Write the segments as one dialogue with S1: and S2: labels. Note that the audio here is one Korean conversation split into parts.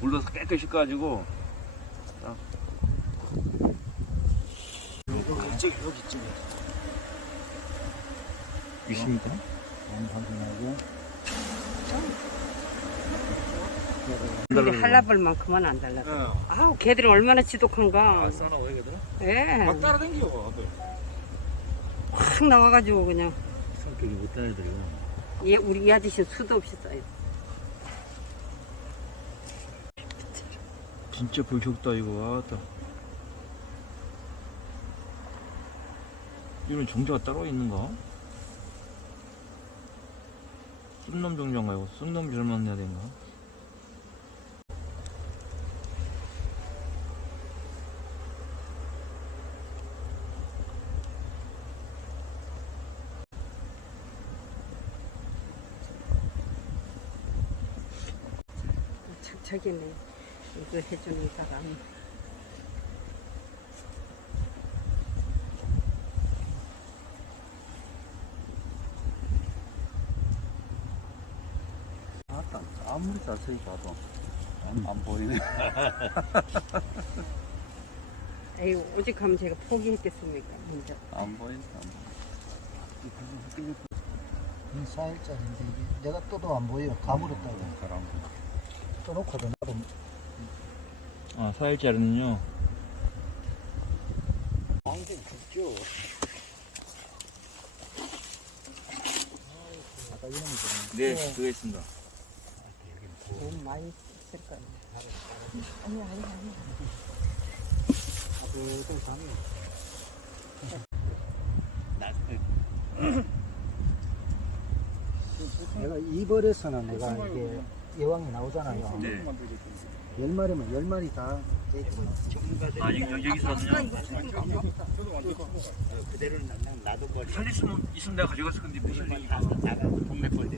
S1: 물로 깨끗이 씻어가지고 딱.
S2: 여기쯤에
S1: 있습니까?
S2: 확인하고.
S3: 근데 한라벌만큼은 안 달라서. 아우 걔들은 얼마나 지독한가.
S1: 싸나 왜 걔들아?
S3: 예.
S1: 막 따라다니겨 아들.
S3: 확 나와가지고 그냥.
S1: 성격이 못된 애들이고.
S3: 얘 우리 이 아저씨는 수도 없이 써요.
S1: 진짜 불격다 이거. 아따. 이런 종자가 따로 있는가? 쑥놈 종자인가 이거? 쑥놈 절만 내야 되는가?
S3: 착착이네. 이거 해주는 사람.
S2: 아무리 자세히 봐도 안 보이네.
S3: 에이 오직하면 제가 포기했겠습니까? 진짜.
S2: 안 보인다. 이 4일짜리인데 이게 내가 떠도 안 보여. 가물었다고. 떠놓고도 나도.
S1: 아 4일짜리는요.
S2: 왕생 컸죠. 아까 이놈이
S1: 네, 그거 있습니다.
S3: 너무 많이 쓸 거야. 아니.
S2: 또 잠이. 내가 이 벌에서는 내가 이게 여왕이 나오잖아요.
S1: 네.
S2: 10마리면 10마리 다.
S1: 아 여기서는요.
S4: 그대로는 나도 버리.
S1: 살릴 수 있으면 내가 가져갔을 건데 무슨 얘기가.
S4: 나가고 동네 꼴대.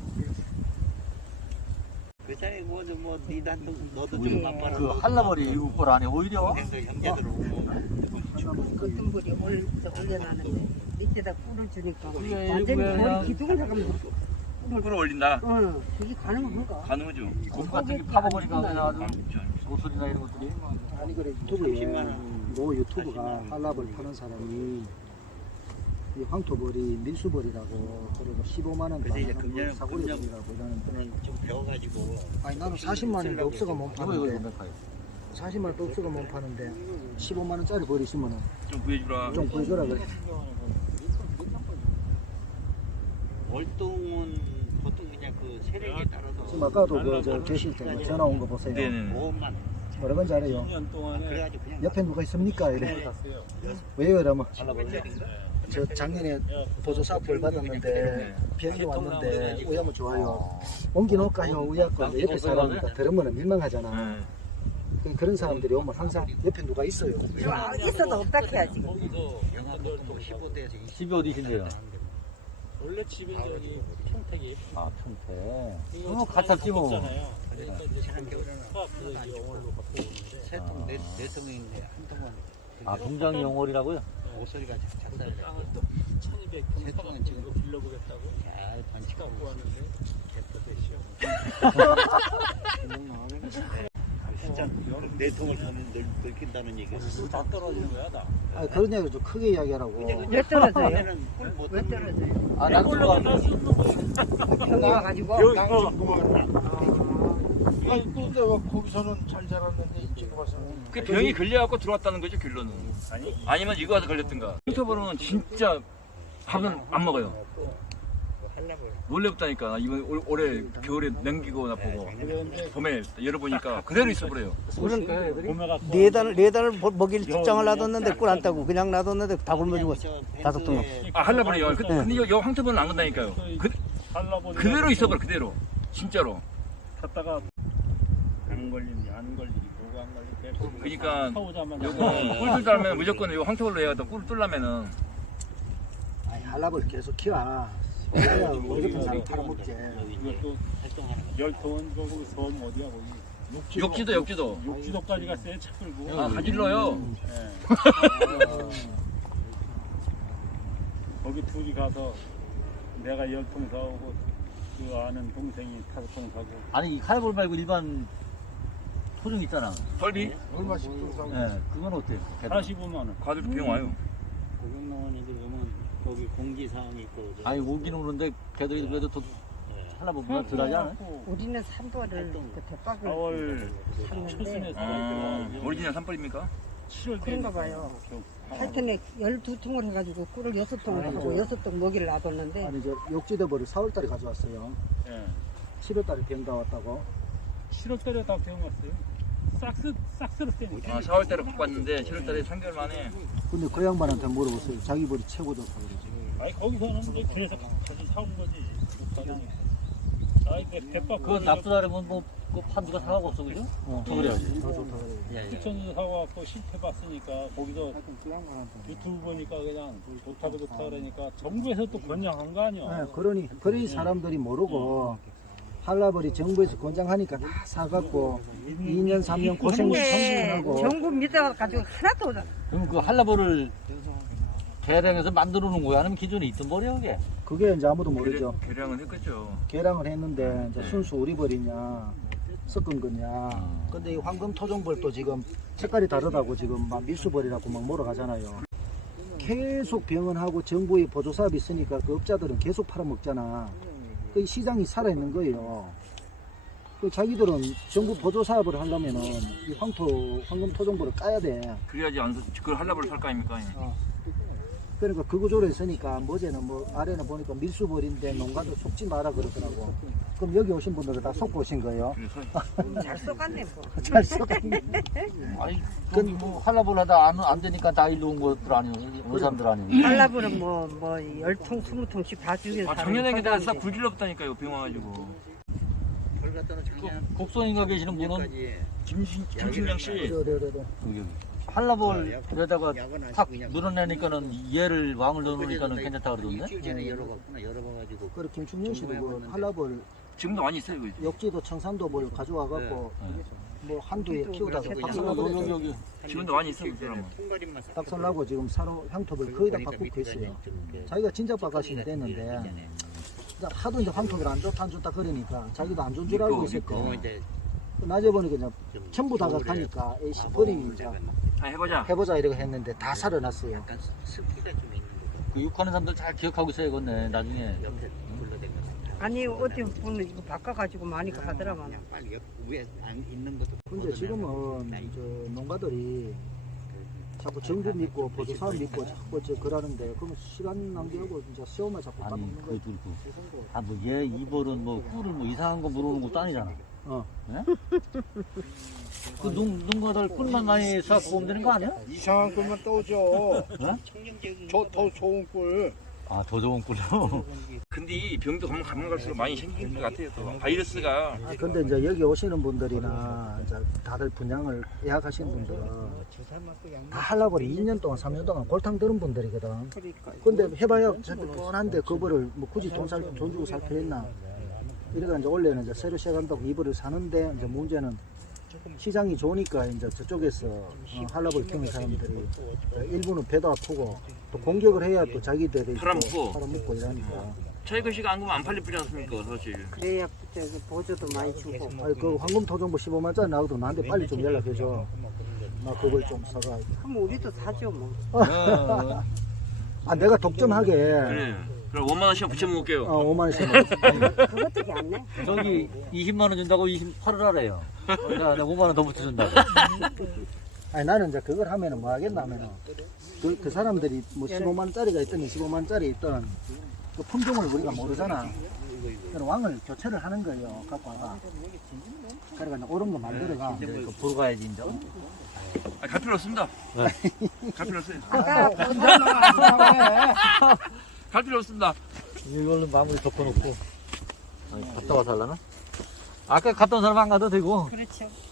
S4: 그 사이 뭐 니도 너도 좀 맛봐라.
S2: 그 한라버리 이걸 안에 오히려
S4: 형제들 오고.
S3: 어떤 불이 올려놨는데 밑에다 꿀을 주니까
S1: 그래,
S3: 완전히
S1: 이거야.
S3: 머리 기둥을 잠깐만.
S1: 끌어올린다.
S3: 그게 가능한가?
S1: 가능하죠.
S2: 고수 같은 게 파먹으니까 그냥 아주
S1: 알죠.
S2: 고소리나 이런 것들이. 아니 그래 유튜브에 모 유튜브가 한라벌 파는 사람이 이 황토벌이 밀수벌이라고 그리고 15만 원
S4: 그래서 이제
S2: 받는 사고리벌이라고 이러는데
S4: 그냥 좀 배워가지고.
S2: 아니 나는 40만 원도 없어가 못 파는데 40만 원도 없어가 못 파는데 15만 원짜리 벌 있으면은
S1: 좀 구해주라.
S2: 좀 보여줘라 그래.
S4: 월동은 보통 그냥 그 세력에 따라서.
S2: 지금 아까도 그저 계실 때 전화 온 거 보세요.
S1: 네네.
S4: 5원만.
S2: 뭐라 건지 알아요?
S4: 그래가지고 그냥.
S2: 옆에 누가 있습니까? 이래. 왜요 이러면
S4: 알아보세요.
S2: 저 작년에 보조사 벌 받았는데 비행기 왔는데 우야면 좋아요. 옮겨 놓을까요? 우야고 옆에 사람이니까 들으면 민망하잖아. 그런 사람들이 오면 항상 옆에 누가 있어요.
S3: 있어도 없다 해야지.
S4: 영하 보통 15도에서 20도.
S1: 집이 어디신데요?
S5: 원래 집이 저기 평택이
S1: 아 평택.
S5: 이거
S1: 같이 잡지 뭐.
S5: 그러니까 이제
S4: 지난 겨울에는
S5: 수학에서 영월로 갖고 오는데
S4: 세통 네 통인데 한 통은.
S1: 아 공장 영월이라고요?
S4: 목소리가 작살.
S5: 땅을 또 1200평
S4: 세
S5: 사갖고
S4: 통은 지금
S5: 이거 빌려보겠다고
S4: 잘
S5: 갖고
S4: 번식하고
S5: 왔는데 개또 되시오.
S4: 진짜 네 통을 늙힌다는 얘기가.
S5: 다 떨어지는 거야 다.
S2: 아, 그런 얘기를 좀 크게 이야기하라고.
S3: 왜 떨어져요?
S4: 왜
S3: 떨어져요?
S2: 아, 난
S5: 올라갈 수 있는 거예요.
S3: 병이 와가지고.
S2: 아니 근데 왜 거기서는 잘 자랐는데 이쪽에 와서는
S1: 그 병이 걸려갖고 들어왔다는 거죠 결론은. 아니면 이거 와서 걸렸든가. 인터벌은 진짜 밥은 안 먹어요. 원래부터니까 이번 올해 겨울에 냉기고 나쁘고 봄에 열어보니까 그대로 있어버려요.
S6: 네 달을 먹일 직장을 놔뒀는데 꿀 안 따고 그냥 놔뒀는데 다 굶어 죽었어. 5통.
S1: 아 한라버리요. 근데 이 황토벌은 안 건다니까요. 그대로 있어버려 그대로. 진짜로.
S5: 갔다가 안 걸리니 안 걸리니 뭐가 안 걸리니.
S1: 그러니까
S5: 사오자마자
S1: 요거 꿀 뚫려면 무조건 요 황토벌로 해야 돼. 꿀 뚫려면은
S2: 아니 한라벌 계속 키워. 그래야 우리 같은 사람 팔아먹지.
S5: 이것도 열통은 거기 섬 어디야 거기.
S1: 욕지도.
S5: 욕지도까지 갔어요 차 끌고.
S1: 아 가질러요.
S5: 거기 둘이 가서 내가 10통 사오고 그 아는 동생이 5통 사고.
S6: 아니 칼볼 말고 일반
S7: 토종 있잖아.
S1: 설비
S2: 얼마씩 또
S7: 예, 그건 어때요?
S5: 45만 원.
S1: 과들도 비용 와요.
S5: 고객농원이들 보면 거기 공지사항이 있고.
S7: 아니 오기는 오는데 걔들이 그래도 더 하려보면 덜하지 않아요?
S3: 우리는 3월을 그 대박을
S5: 4월
S3: 샀는데
S5: 초순에
S1: 오리지널 산불입니까?
S5: 7월
S3: 그런가 봐요. 하여튼에 12통을 해가지고 꿀을 6통을 하고 6통 먹이를 놔뒀는데
S2: 아니 저 욕지대벌을 4월달에 가져왔어요.
S5: 예.
S2: 7월달에 병 다 왔다고.
S5: 7월달에 다 배워 왔어요. 싹스로 떼니까.
S1: 4월달에 갖고 왔는데 7월달에 3개월 만에
S2: 근데 그 양반한테 물어봤어요. 자기 벌이 최고다고 그러지.
S5: 아니 거기서는 이제 그래서 가서 사온 거지. 아이 대박.
S7: 그거 납두라면 그 판두가 사가고 없어 그죠? 더 그래야지.
S2: 더 좋다 그러지.
S5: 추천 사갖고 실패봤으니까 거기서 유튜브 보니까 그냥 좋다 그러니까 정부에서 또 권장한 거 아니야.
S2: 네, 그러니 사람들이 모르고 한라벌이 정부에서 권장하니까 다 사갖고 2년 3년 고생
S3: 근데
S2: 성공하고
S3: 정부 믿어가지고 하나도
S7: 그럼 그 한라벌을 대량해서 만들어 놓은 거야? 아니면 기존에 있던 벌이야 그게?
S2: 그게 이제 아무도 모르죠.
S1: 계량은 했겠죠.
S2: 개량을 했는데 이제 순수 우리벌이냐 섞은 거냐. 근데 이 황금 토종벌도 지금 색깔이 다르다고 지금 막 밀수벌이라고 막 몰아가잖아요. 계속 병원하고 정부의 보조사업이 있으니까 그 업자들은 계속 팔아먹잖아. 그 시장이 살아있는 거예요. 그 자기들은 정부 보조사업을 하려면은 이 황금 토종벌을 까야 돼.
S1: 그래야지 안 그걸 한라벌을 살 거 아닙니까?
S2: 그러니까 그 구조로 했으니까 뭐제는 뭐 아래는 보니까 밀수벌인데 농가도 속지 마라 그러더라고. 그럼 여기 오신 분들은 다 속고 오신 거예요?
S1: 그래서
S3: 잘 쏘갔네 뭐.
S2: 잘 써갔네.
S7: 아니 그뭐 한라벌 하다 안 되니까 다 일로 온 것들 아니에요? 온 사람들 아니에요?
S3: 한라불은 뭐 10통 20통씩 다 죽여서
S1: 작년에 그냥 싹 불질렀다니까요. 병 와가지고.
S7: 곡선인가 계시는 분은
S1: 김신영 씨.
S2: 그래.
S7: 한라벌에다가 탁 늘어내니까는 얘를 왕을 넣어놓으니까는 괜찮다 그러던데?
S4: 일주일 전에 열어봐가지고.
S2: 그리고 김충년 씨도 그 한라벌
S1: 지금도 많이 있어요. 그거.
S2: 역지도 청산도 뭘 가져와갖고 뭐 한두 해 키우다가 박살나고
S7: 여기
S1: 지금도 많이 있어요. 그 사람은.
S4: 통가림만
S2: 박살나고 지금 사로 향토를 거의 다 바꾸고 있어요. 자기가 진작 바가시이 됐는데 이제 하도 이제 황토를 안 좋다 그러니까 자기도 안 좋은 줄 알고 있었고 낮에 보니까 이제 전부 다 가니까 에이씨 버리면 이제 해보자 이러고 했는데 다 살아났어요.
S4: 약간 습기가 좀 있는 거.
S7: 그 욕하는 사람들 잘 기억하고 있어야겠네 나중에.
S4: 옆에 불러댄 거.
S3: 아니 어디 분은 이거 바꿔가지고 많이 가더라만.
S4: 그냥 빨리 옆 위에 안 있는 것도.
S2: 근데 지금은 저 농가들이 자꾸 정부 믿고 보조사업 믿고 자꾸 저 그러는데 그러면 시간 낭비하고 진짜 시험을 자꾸
S7: 아니
S2: 까먹는 거예요.
S7: 그것도 그렇고 아뭐얘 이벌은 뭐 꿀을 뭐 이상한 거 물어오는 것도 아니잖아. 그 농가들 꿀만 많이 쌓고 오면 되는 거 아니야?
S6: 이상한 꿀만 떠오죠.
S4: 청정지역인
S6: 더 좋은 꿀.
S7: 아 더 좋은 꿀로.
S1: 근데 이 병도 가면 갈수록 많이 생기는 것 같아요. 또. 바이러스가.
S2: 근데 이제 여기 오시는 분들이나 이제 다들 분양을 예약하시는 분들은 다 한라벌이 2년 동안 3년 동안 골탕 들은 분들이거든. 근데 해봐야 어차피 뻔한데 그거를 뭐 굳이 돈 주고 살 필요 있나? 이래가 이제 원래는 이제 새로 시작한다고 이불을 사는데 이제 문제는 시장이 좋으니까 이제 저쪽에서 한라벌 키우는 사람들이 일부는 배도 아프고 또 공격을 해야 또 자기들이 팔아먹고 이러니까.
S1: 차이거 씨가 안 그러면 안 팔릴 뿐이 않습니까, 사실.
S3: 그래야 저기 보조도 많이 주고.
S2: 아니 그 황금 토종보 15만짜리 나와도 나한테 빨리 좀 연락해줘. 나 그걸 좀 사가.
S3: 그럼 우리도 사죠 뭐.
S2: 아 내가 독점하게.
S1: 그래. 그럼 5만 원씩 붙여 먹을게요.
S2: 5만 원씩.
S3: 그것도 안 내.
S7: 저기 20만 원 준다고 28을 하래요. 내가 5만 원 더 붙여준다고.
S2: 아니 나는 이제 그걸 하면은 뭐 하겠나 하면은 그 사람들이 뭐 15만 원짜리가 있든 25만 원짜리 있든 그 품종을 우리가 모르잖아. 그래서 왕을 교체를 하는 거예요. 갖고 와가. 그러니까 옳은 거 만들어가.
S7: 그 보러 가야지 이제.
S1: 갈 필요 없습니다. 갈 필요 없어요. 갈 필요 없습니다.
S7: 이걸로 마무리 덮어놓고. 갔다 와서 하려나? 아까 갔던 사람 안 가도 되고.
S3: 그렇죠.